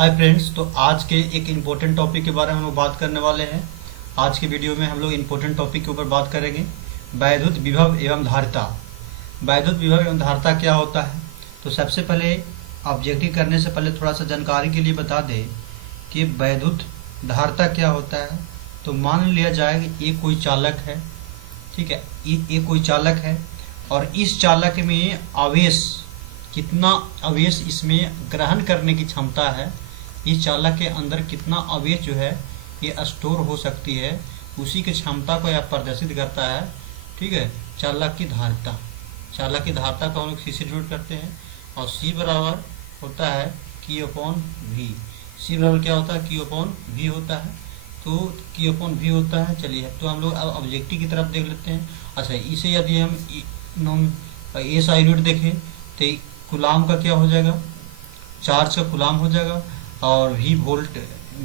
Hi friends, तो आज के एक इम्पोर्टेंट टॉपिक के बारे में हम लोग बात करने वाले हैं। आज के वीडियो में हम लोग इम्पोर्टेंट टॉपिक के ऊपर बात करेंगे, वैद्युत विभव एवं धारिता। वैद्युत विभव एवं धारिता क्या होता है? तो सबसे पहले ऑब्जेक्टिव करने से पहले थोड़ा सा जानकारी के लिए बता दें कि वैद्युत धारिता क्या होता है। तो मान लिया जाए कि ये कोई चालक है, ठीक है, ये कोई चालक है और इस चालक में आवेश, कितना आवेश इसमें ग्रहण करने की क्षमता है, इस चालक के अंदर कितना आवेश जो है ये स्टोर हो सकती है, उसी की क्षमता को यह प्रदर्शित करता है। ठीक है, चालक की धारिता। चालक की धारिता को हम लोग सी से डिनोट करते हैं और सी बराबर होता है Q अपॉन V। सी बराबर क्या होता है? Q अपॉन V होता है। तो Q अपॉन V होता है। चलिए, तो हम लोग अब ऑब्जेक्टिव की तरफ देख लेते हैं। अच्छा, इसे यदि हम ऐसा यूनिट देखें तो कुलाम का क्या हो जाएगा? चार्ज का कुलाम हो जाएगा और V वोल्ट,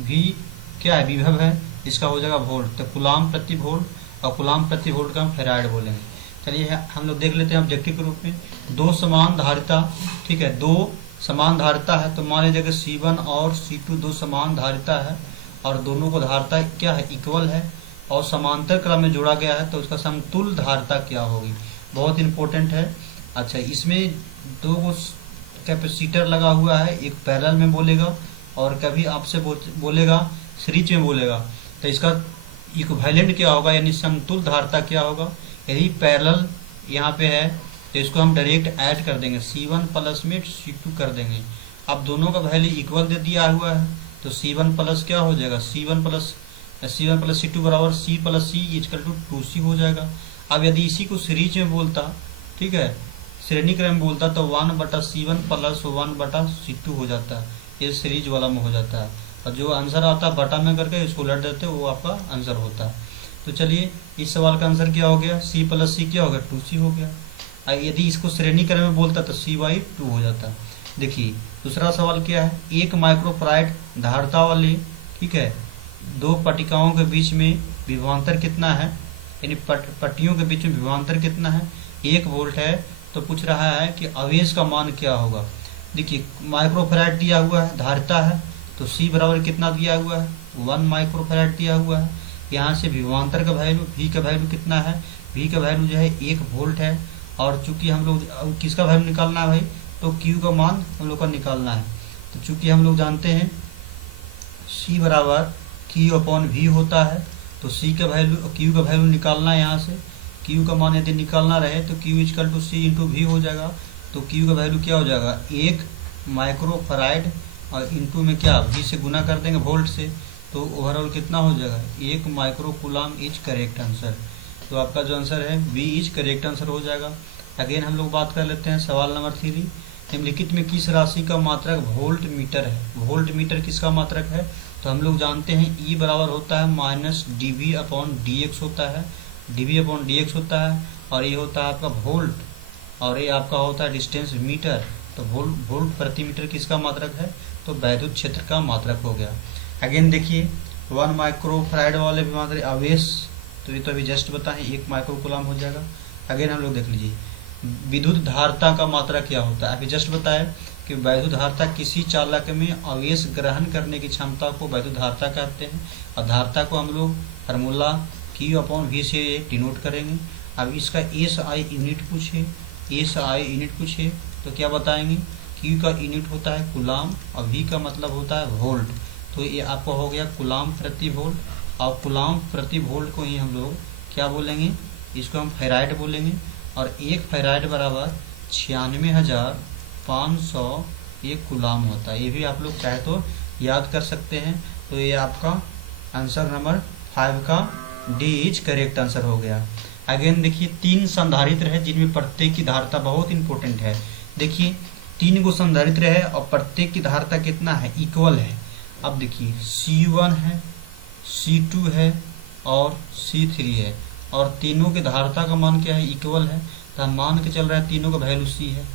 V क्या है? विभव है, इसका हो जाएगा वोल्ट। तो कुलाम प्रति वोल्ट और कुलाम प्रति वोल्ट का हम फेराइड बोलेंगे। चलिए हम लोग देख लेते हैं ऑब्जेक्टिव के रूप में। दो समान धारिता, ठीक है, दो समान धारिता है। तो मान लीजिए कि C1 और C2 दो समान धारिता है और दोनों को धारिता क्या है? इक्वल है और समांतर क्रम में जोड़ा गया है, तो उसका समतुल्य धारिता क्या होगी? बहुत इंपॉर्टेंट है। अच्छा, इसमें दो कैपेसिटर लगा हुआ है, एक पैरेलल में बोलेगा और कभी आपसे बोलेगा सीरीज में बोलेगा। तो इसका इक्विवेलेंट क्या होगा, यानी समतुल्य धारिता क्या होगा? यदि पैरेलल यहाँ पे है तो इसको हम डायरेक्ट ऐड कर देंगे, C1 प्लस में C2 कर देंगे। अब दोनों का वैल्यू इक्वल दे दिया हुआ है, तो C1 प्लस क्या हो जाएगा? C1 प्लस C2 बराबर C plus C equal to 2C हो जाएगा। अब यदि इसी को सीरीज में बोलता, ठीक है, श्रेणी क्रम में बोलता, तो 1/C1 प्लस 1/C2 हो जाता है। ये सीरीज वाला में हो जाता है और जो आंसर आता है बटा में करके इसको उलट देते, वो आपका आंसर होता है। तो चलिए, इस सवाल का आंसर क्या हो गया? C प्लस C क्या हो गया? 2C हो गया। यदि इसको श्रेणी क्रम में बोलता तो C/2 हो जाता। देखिए दूसरा सवाल क्या है? 1 माइक्रोफैराड धारिता वाली, ठीक है, दो पट्टिकाओं के बीच में विभवांतर कितना है, यानी पट्टियों के बीच में विभवांतर कितना है? 1 वोल्ट है। तो पूछ रहा है कि आवेश का मान क्या होगा। देखिए माइक्रोफैराड दिया हुआ है, धारिता है, तो C बराबर कितना दिया हुआ है? 1 माइक्रोफैराड दिया हुआ है। यहाँ से विभवांतर का वैल्यू, V का वैल्यू कितना है? V का वैल्यू जो है 1 वोल्ट है। और चूंकि हम लोग किसका वैल्यू निकालना है भाई? तो Q का मान हम लोग का निकालना है। तो चूंकि हम लोग जानते हैं C बराबर Q अपॉन V होता है, तो C का वैल्यू, Q का वैल्यू निकालना है। यहाँ से Q का मान यदि निकालना रहे तो Q equal to C into V हो जाएगा। तो Q का वैल्यू क्या हो जाएगा? 1 माइक्रोफैराड और इंटू में क्या V से गुना कर देंगे वोल्ट से, तो ओवरऑल कितना हो जाएगा? 1 micro coulomb is correct answer. तो आपका जो आंसर है V इज करेक्ट आंसर हो जाएगा। अगेन हम लोग बात कर लेते हैं सवाल नंबर 3। निम्नलिखित में किस राशि का मात्रक वोल्ट मीटर है? वोल्ट मीटर किसका मात्रक है? तो हम लोग जानते हैं E बराबर होता है माइनस dV अपॉन dx होता है, dV अपॉन dx होता है और ये होता है आपका वोल्ट और ये आपका होता है डिस्टेंस मीटर। तो वोल्ट प्रति मीटर किसका मात्रक है? तो वैद्युत क्षेत्र का मात्रक हो गया। अगेन देखिए 1 माइक्रोफैराड वाले विभवांतर आवेश, तो ये तो अभी जस्ट बताएं 1 माइक्रो कूलाम हो जाएगा। अगेन हम लोग देख लीजिए विद्युत धारिता का मात्रा क्या होता है। अभी जस्ट बताया कि वैद्युत धारिता किसी चालक में आवेश ग्रहण करने की क्षमता को वैद्युत धारिता कहते हैं और धारिता को हम लोग फार्मूला Q अपॉन V से डिनोट करेंगे। अब इसका SI यूनिट पूछे, SI यूनिट पूछे तो क्या बताएंगे? Q का यूनिट होता है कुलाम और V का मतलब होता है वोल्ट। तो ये आपको हो गया कुलाम प्रति वोल्ट और कुलाम प्रति वोल्ट को ही हम लोग क्या बोलेंगे? इसको हम फेराइड बोलेंगे और 1 फेराइड बराबर 96,500 ये कुलाम होता है। ये भी आप लोग चाहे तो याद कर सकते हैं। तो ये आपका आंसर नंबर 5 का D इज करेक्ट आंसर हो गया। अगेन देखिए 3 संधारित्र है जिनमें प्रत्येक की धारिता बहुत इंपॉर्टेंट है। देखिए 3 को संधारित्र है और प्रत्येक की धारिता कितना है? इक्वल है। अब देखिए C1 है, C2 है और C3 है और तीनों के धारिता का मान क्या है? इक्वल है। तो हम मान के चल रहा है तीनों का वैल्यू C है।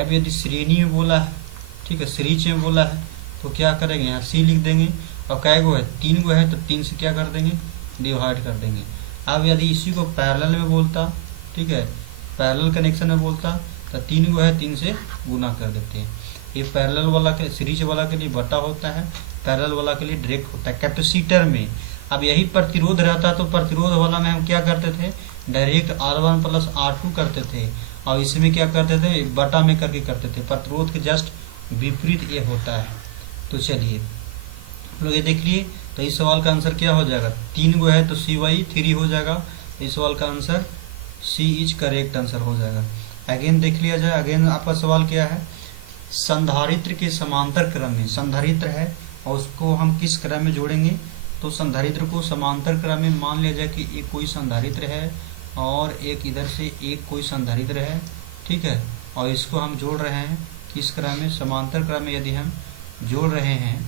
अब यदि श्रेणी में बोला है, ठीक है, सीरीज में बोला है, तो क्या करेंगे? यहाँ C लिख देंगे और कै गो है? 3 गो है, तो 3 से क्या कर देंगे? डिवाइड कर देंगे। अब यदि इसी को पैरेलल में बोलता, ठीक है, पैरेलल कनेक्शन में बोलता, तो 3 गो है, 3 से गुना कर देते हैं। ये पैरेलल वाला के सीरीज वाला के लिए बटा होता है, पैरेलल वाला के लिए डायरेक्ट होता है। कैपेसिटर में अब यही प्रतिरोध रहता तो प्रतिरोध वाला में हम क्या करते थे, डायरेक्ट R1 प्लस R2 करते थे, और इसमें क्या करते थे, बटा में करके करते थे। प्रतिरोध के जस्ट विपरीत ये होता है। तो चलिए लोग ये देख लिए। तो इस सवाल का आंसर क्या हो जाएगा, 3 गो है तो CY3 हो जाएगा। तो इस सवाल का answer C is correct answer हो जाएगा। अगेन देख लिया जाए। अगेन आपका सवाल क्या है, संधारित्र के समांतर क्रम में, संधारित्र है और उसको हम किस क्रम में जोड़ेंगे, तो संधारित्र को समांतर क्रम में मान लिया जाए कि एक कोई संधारित्र है और एक इधर से एक कोई संधारित्र है, ठीक है, और इसको हम जोड़ रहे हैं किस क्रम में, समांतर क्रम में यदि हम जोड़ रहे हैं,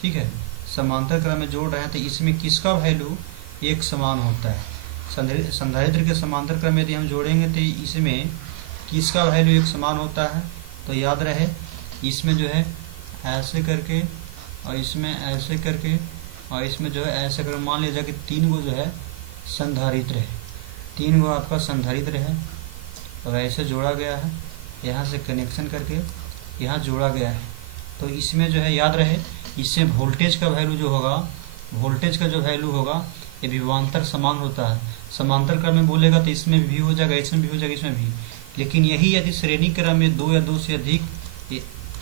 ठीक है, समांतर क्रम में जोड़ रहे हैं तो इसमें किसका वैल्यू एक समान होता है। संधारित्र के समांतर क्रम में यदि हम जोड़ेंगे तो इसमें किसका वैल्यू एक समान होता है। तो याद रहे इसमें जो है ऐसे करके और इसमें ऐसे करके और इसमें जो है ऐसे करके मान लिया जाए कि 3 गो जो है संधारित्र है, 3 गो आपका संधारित्र है और ऐसे जोड़ा गया है, यहाँ से कनेक्शन करके यहाँ जोड़ा गया है। तो इसमें जो है याद रहे इससे वोल्टेज का वैल्यू जो होगा, वोल्टेज का जो वैल्यू होगा ये विभवांतर समान होता है। समांतर क्रम में बोलेगा तो इसमें भी हो जाएगा, इसमें भी हो जाएगा, इसमें भी। लेकिन यही यदि श्रेणी क्रम में 2 या 2 से अधिक,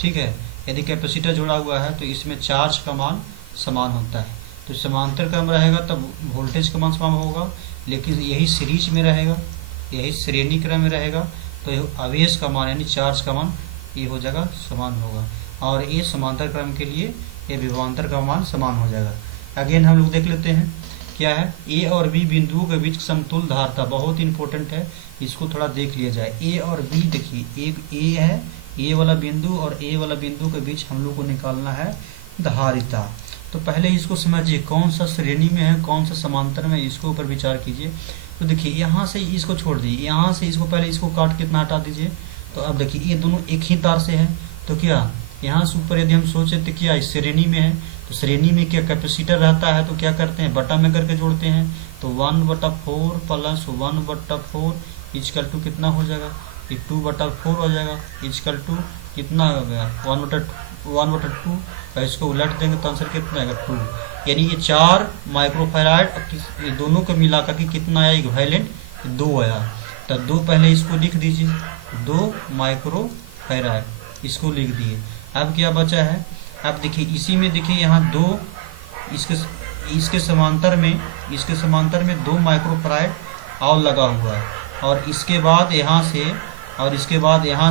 ठीक है, यदि कैपेसिटर जुड़ा हुआ है तो इसमें चार्ज का मान समान होता है। तो समांतर क्रम रहेगा तब वोल्टेज का मान समान होगा, लेकिन यही सीरीज में रहेगा, यही श्रेणी क्रम में रहेगा तो आवेश का मान यानी चार्ज का मान ये हो जाएगा समान होगा, और ये समांतर क्रम के लिए ये विभवांतर का मान समान हो जाएगा। अगेन हम लोग देख लेते हैं क्या है, ए और बी बिंदुओं के बीच समतुल धारता, बहुत इंपॉर्टेंट है, इसको थोड़ा देख लिया जाए। ए और बी देखिए, एक ए है, ए वाला बिंदु और ए वाला बिंदु के बीच हम लोग को निकालना है धारिता। तो पहले इसको समझिए कौन सा श्रेणी में है कौन सा समांतर में, इसको ऊपर विचार कीजिए। तो देखिए यहाँ से इसको छोड़ दीजिए, यहाँ से इसको पहले इसको काट कितना हटा दीजिए। तो अब देखिए ये दोनों एक ही तार से है, तो क्या यहाँ से ऊपर यदि हम सोचे तो क्या इस श्रेणी में है, तो श्रेणी में क्या कैपेसिटर रहता है तो क्या करते हैं बटा में करके जोड़ते हैं। तो 1/4 प्लस 1/4 इजकल टू कितना हो जाएगा, ये 2/4 हो जाएगा, इजकल टू कितना हो गया 1/2, और इसको उलट देंगे तो आंसर कितना आएगा 2। यानी ये 4 माइक्रोफैराड, ये दोनों को मिलाकर के कितना आया इक्विवेलेंट 2 आया। तो 2 पहले इसको लिख दीजिए, 2 माइक्रोफैराड इसको लिख दिए। अब क्या बचा है, अब देखिए इसी में देखिए यहाँ 2 इसके समांतर में 2 माइक्रोफैराड और लगा हुआ है, और इसके बाद यहाँ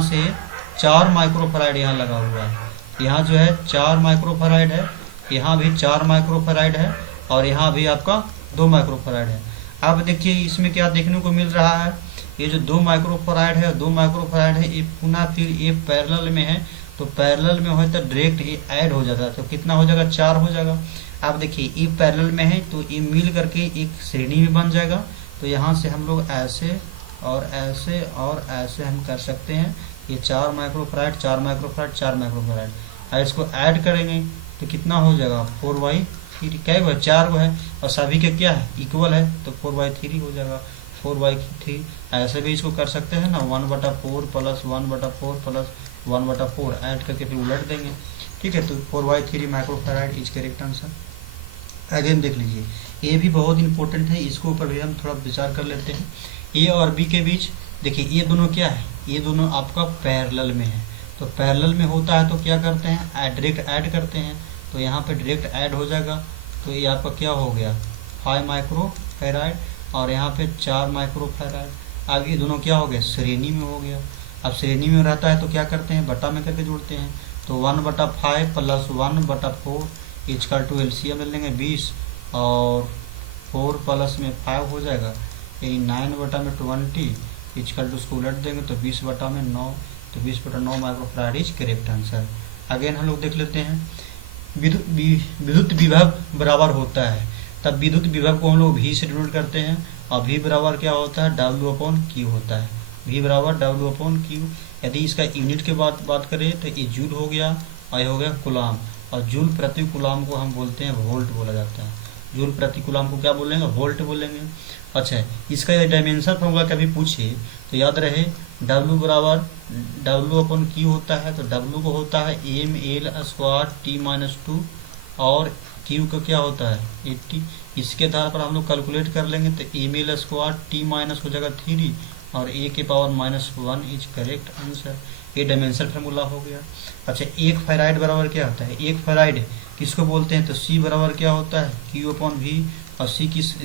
से 4 माइक्रोफैराड यहाँ लगा हुआ है। यहाँ जो है 4 माइक्रोफैराड है, यहाँ भी 4 माइक्रोफैराड है, और यहाँ भी आपका 2 माइक्रोफैराड है। अब देखिए इसमें क्या देखने को मिल रहा है, ये जो 2 माइक्रोफैराड है 2 माइक्रोफैराड है, ये पुनः फिर ये पैरेलल में है, तो पैरेलल में हो तो डायरेक्ट ये ऐड हो जाता है, तो कितना हो जाएगा 4 हो जाएगा। अब देखिए ये पैरेलल में है तो ये मिल करके एक श्रेणी में बन जाएगा। तो यहाँ से हम लोग ऐसे और ऐसे और ऐसे हम कर सकते हैं, ये 4 माइक्रोफैराड 4 माइक्रोफैराड 4 माइक्रोफैराड, और इसको ऐड करेंगे तो कितना हो जाएगा 4/3, क्या है 4 वो है और सभी के क्या है इक्वल है, तो 4/3 हो जाएगा 4/3। ऐसे भी इसको कर सकते हैं ना, 1/4 प्लस 1/4 प्लस 1/4 ऐड करके फिर उलट देंगे, ठीक है। तो 4/3 microfarad is correct answer. Again देख लीजिए ये भी बहुत इंपॉर्टेंट है, इसको ऊपर भी हम थोड़ा विचार कर लेते हैं। ए और बी के बीच देखिए ये दोनों क्या है, ये दोनों आपका पैरेलल में है, तो पैरेलल में होता है तो क्या करते हैं डायरेक्ट ऐड करते हैं, तो यहाँ पे डायरेक्ट ऐड हो जाएगा। तो ये आपका क्या हो गया 5 माइक्रोफैराड और यहाँ पे 4 माइक्रोफैराड। अब ये दोनों क्या हो गया श्रेणी में हो गया। अब श्रेणी में रहता है तो क्या करते हैं बटा में करके जोड़ते हैं, तो 1/5 प्लस 1/4 इजकल टू एलसीएम ले लेंगे 20, और 4 प्लस में 5 हो जाएगा, यानी 9/20 इजकल टू उसको उलट देंगे तो 20/9, तो 20/9 microfarad is correct answer. Again हम लोग देख लेते हैं विद्युत विभव बराबर होता है, तब विद्युत विभव को हम लोग V से डिनोट करते हैं, और V बराबर क्या होता है W/Q होता है, V बराबर W/Q। यदि इसका यूनिट के बात करें तो ये जूल हो गया और ये हो गया कूलाम, और जूल प्रति कूलाम को हम बोलते हैं वोल्ट बोला जाता है। जूल प्रति कूलम को क्या बोलेंगे, वोल्ट बोलेंगे। अच्छा, इसका यदि डायमेंशन फॉर्मूला कभी पूछे तो याद रहे W बराबर W अपन Q होता है, तो W को होता है ml² t-2 और Q का क्या होता है 80। इसके आधार पर हम लोग कैलकुलेट कर लेंगे तो ml² t- हो जाएगा 3 और a के पावर -1 इज करेक्ट आंसर। ये डायमेंशन फार्मूला हो गया। अच्छा, 1 फेराइड बराबर क्या होता है, 1 फेराइड किसको बोलते हैं, तो C बराबर क्या होता है Q/V और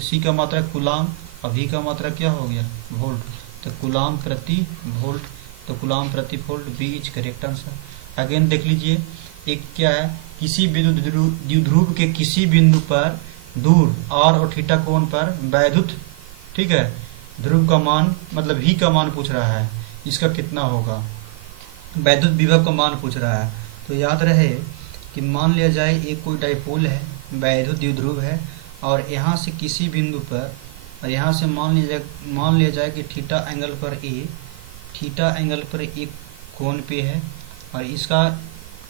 C का मात्रा कूलाम और V का मात्रा क्या हो गया वोल्ट, तो कूलाम प्रति वोल्ट, तो कूलाम प्रति volt B is correct answer. Again देख लीजिए, एक क्या है, किसी बिंदु द्विध्रुव के किसी बिंदु पर दूर r और थीटा कोण पर वैद्युत, ठीक है, ध्रुव का मान मतलब V का मान पूछ रहा है, इसका कितना होगा, वैद्युत विभव का मान पूछ रहा है। तो याद रहे कि मान लिया जाए एक कोई डाइपोल है, वैद्युत द्विध्रुव है और यहाँ से किसी बिंदु पर, और यहाँ से मान लिया जाए कि थीटा एंगल पर एक कोण पे है और इसका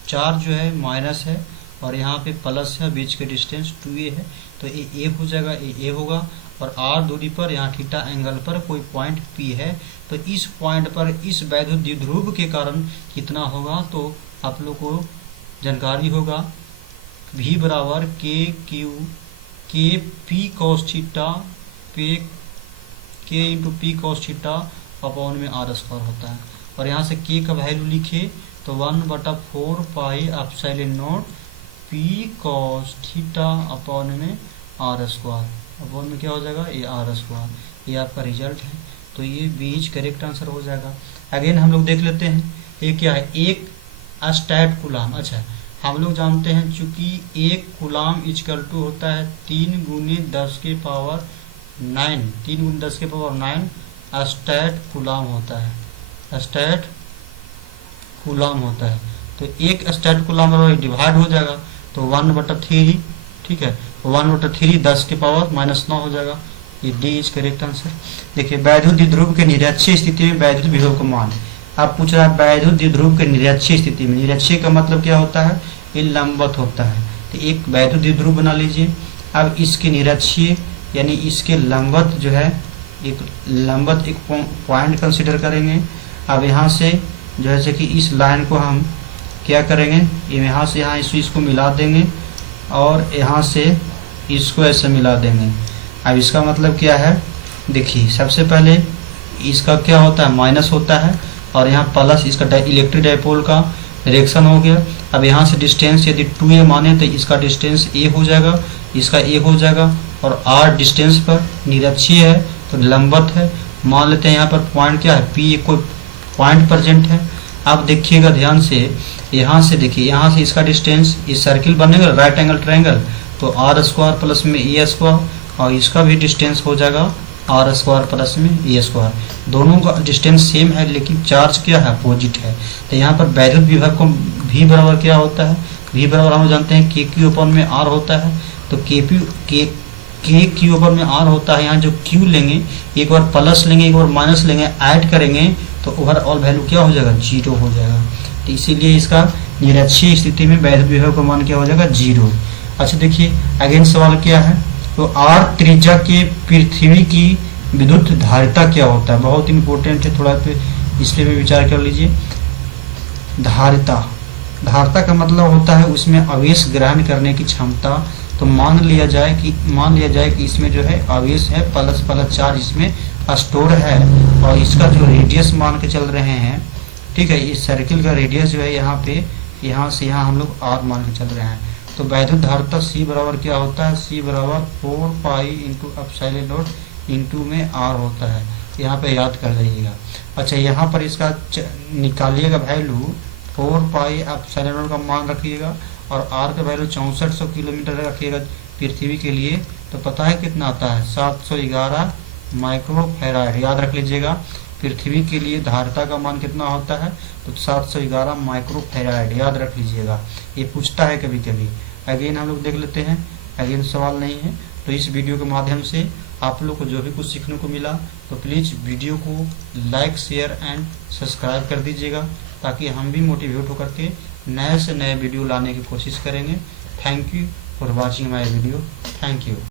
चार्ज जो है माइनस है और यहाँ पे प्लस है, बीच के डिस्टेंस 2a है, तो ये a हो जाएगा, ये a होगा और r दूरी पर यहाँ थीटा एंगल पर कोई पॉइंट P है, तो इस पॉइंट पर इस वैद्युत द्विध्रुव के कारण कितना होगा, तो आप लोग को जानकारी होगा V बराबर k P cos theta k into P cos theta upon में r² होता है। और यहाँ से k का वैल्यू लिखे तो 1/4 pi epsilon not P cos theta upon में r², अपॉन में क्या हो जाएगा ये r², ये आपका रिजल्ट है। तो ये बीच करेक्ट आंसर हो जाएगा। अगेन हम लोग देख लेते हैं ये क्या है, एक स्टैट कूलाम। अच्छा, हम लोग जानते हैं चूंकि एक कूलाम इक्वल टू होता है 3 × 10 के पावर 9 स्टैट कूलाम होता है, स्टैट कूलाम होता है। तो एक स्टैट कूलाम डिवाइड हो जाएगा तो 1/3, ठीक है, 1/3 10 के पावर -9 हो जाएगा। ये डी इज करेक्ट आंसर। देखिए, वैद्युत द्विध्रुव के निरक्षीय स्थिति में वैद्युत विभव का मान, आप पूछ रहा है वैद्युत द्विध्रुव के निरक्षीय स्थिति में, निरक्षीय का मतलब क्या होता है, ये लंबवत होता है। तो एक वैद्युत द्विध्रुव बना लीजिए। अब इसके निरक्षीय यानी इसके लंबवत जो है, एक लंबवत एक पॉइंट कंसिडर करेंगे। अब यहाँ से जैसे कि इस लाइन को हम क्या करेंगे, यहाँ से यहाँ इसको मिला देंगे और यहाँ से इसको ऐसे मिला देंगे। अब इसका मतलब क्या है, देखिए सबसे पहले इसका क्या होता है माइनस होता है और यहाँ प्लस, इसका इलेक्ट्रिक डाइपोल का डायरेक्शन हो गया। अब यहाँ से डिस्टेंस यदि 2a माने तो इसका डिस्टेंस a हो जाएगा, इसका a हो जाएगा और r डिस्टेंस पर निरक्षीय है तो लंबवत है। मान लेते हैं यहाँ पर पॉइंट क्या है, P कोई पॉइंट प्रेजेंट है। अब देखिएगा ध्यान से, यहाँ से देखिए, यहाँ से इसका डिस्टेंस, इस सर्किल बनेगा राइट एंगल ट्रायंगल, तो r² प्लस में a² और इसका भी डिस्टेंस हो जाएगा r² प्लस में a²। दोनों का डिस्टेंस सेम है लेकिन चार्ज क्या है, अपोजिट है। तो यहाँ पर वैद्युत विभव को V बराबर क्या होता है, V बराबर हम जानते हैं KQ में R होता है। तो KQ में R होता है, यहाँ जो Q लेंगे, एक बार प्लस लेंगे एक बार माइनस लेंगे, ऐड करेंगे तो ओवरऑल वैल्यू क्या हो जाएगा, 0 हो जाएगा। तो इसीलिए इसका निरक्षीय स्थिति में वैद्युत विभव का मान क्या हो जाएगा, 0। अच्छा देखिए, अगेन सवाल क्या है, तो R त्रिज्या के पृथ्वी की विद्युत धारिता क्या होता है, बहुत इंपॉर्टेंट है, थोड़ा पे इस पे भी विचार कर लीजिए। धारिता का मतलब होता है उसमें आवेश ग्रहण करने की क्षमता। तो मान लिया जाए कि इसमें जो है आवेश है, प्लस चार्ज इसमें स्टोर है और इसका जो रेडियस मान के चल रहे हैं, ठीक है, इस सर्किल का रेडियस जो है यहाँ पे, यहाँ से यहाँ हम लोग r मान के चल रहे हैं। तो वैद्युत धारिता C बराबर क्या होता है, C बराबर 4 pi into epsilon not into में R होता है। यहाँ पे याद कर जाइएगा। अच्छा, यहाँ पर इसका निकालिएगा वैल्यू, 4 पाई एप्सिलॉन नॉट का मान रखिएगा और R का वैल्यू 6400 किलोमीटर रखिएगा पृथ्वी के लिए। तो पता है कितना आता है, 711 माइक्रोफैराड। याद रख लीजिएगा, पृथ्वी के लिए धारिता का मान कितना होता है, तो 711 माइक्रोफैराड। याद रख लीजिएगा, ये पूछता है कभी कभी। अगेन हम लोग देख लेते हैं, अगेन सवाल नहीं है। तो इस वीडियो के माध्यम से आप लोग को जो भी कुछ सीखने को मिला तो प्लीज़ वीडियो को लाइक शेयर एंड सब्सक्राइब कर दीजिएगा, ताकि हम भी मोटिवेट होकर के नए से नए वीडियो लाने की कोशिश करेंगे। Thank you for watching my video. Thank you.